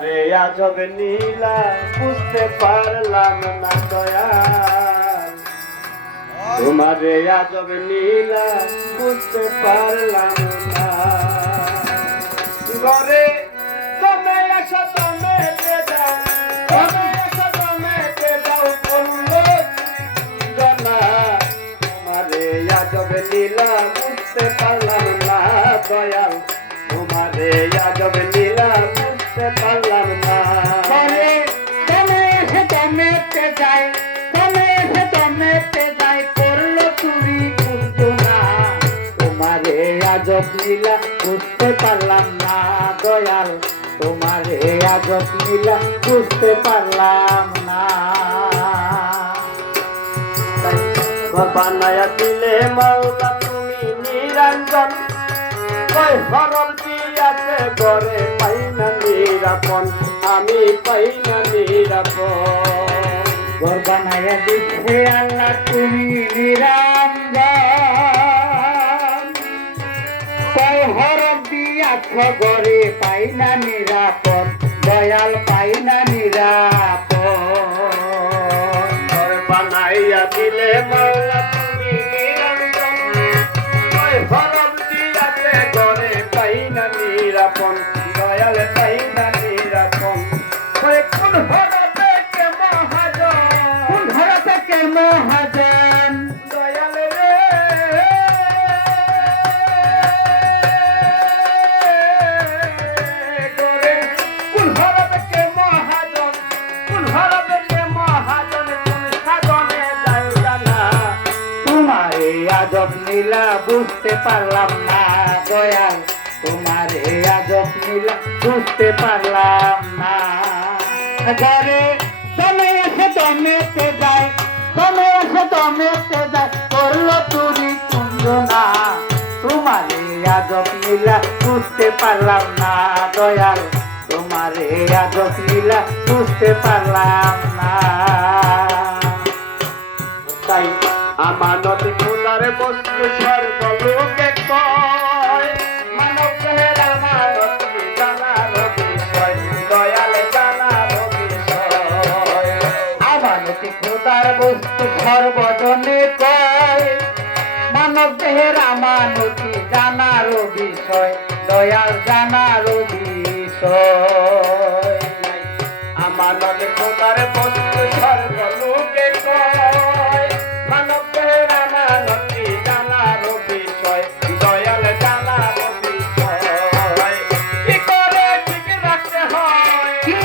তোমারে আজব নীলা বুঝতে পারলাম না দয়াল, তোমারে আজব নীলা বুঝতে পারলাম না। ঘরে তুমি এসো তুমি যাও, তুমি এসো তুমি যাও বললো জানা, তোমারে আজব নীলা বুঝতে পারলাম না দয়াল, তোমারে আজব নীলা বুঝতে পারলাম না। ঘরে তুমি এসে দমেতে যাই, তুমি এসে দমেতে যাই করলো চুরি করতো না, তোমারে আজব লীলা বুঝতে পারলাম না দয়াল, তোমারে আজব লীলা বুঝতে পারলাম না। ঘর বানায়া দিলে মাওলা তুমি নিরঞ্জন, ওই হরল দিয়াছে ঘরে পাই না নিরাপন, আমি পাই না নিরাপন। ঘর বানাইয়া দিচ্ছে আল্লাহ তুমি নিরঞ্জন, কয় হরফ দিয়াছ ঘরে পাই না নিরাপদ, দয়াল পাই না নিরাপদ। ঘর বানাইয়া দিলে মাওলা তুমি নিরঞ্জন, ওই হরল দিয়াছে ঘরে পাই না নিরাপন, দয়াল পাই না নিরাপন। ওই কোন হরতে কে মহাজন, কোন ঘর থেকে মহাজন, দয়াল রে গোরে, কোন হরতে কে মহাজন, কোন হরতে কে মহাজন, কোন সাধনে যায় জানা, তোমারে আজব নীলা বুঝতে পারলাম না দয়াল, তোমারে আজব নীলা বুঝতে পারলাম না। ঘরে তুমি এসে দমেতে যাই, তুমি এসে দমেতে যাই করলো চুরি কুঞ্জ না, তোমারে আজব নীলা বুঝতে পারলাম না দয়াল, তোমারে আজব নীলা বুঝতে পারলাম না। তাই আমানত খোদার বস্তু সর্বলোকে কয়, মানব দেহের আমানত জানার বিষয়, দয়াল জানার বিষয়। আমানতি খোদার বস্তু সর্বজনে কয়, মানব দেহের আমানতি জানার বিষয়, দয়াল জানার বিষয়। আমানত খোদার বস্তু সর্বলোকে কয়, মানব দেহের আমানত জানার বিষয়, দয়াল জানার বিষয়। কি করে ঠিক রাখতে হয়, কি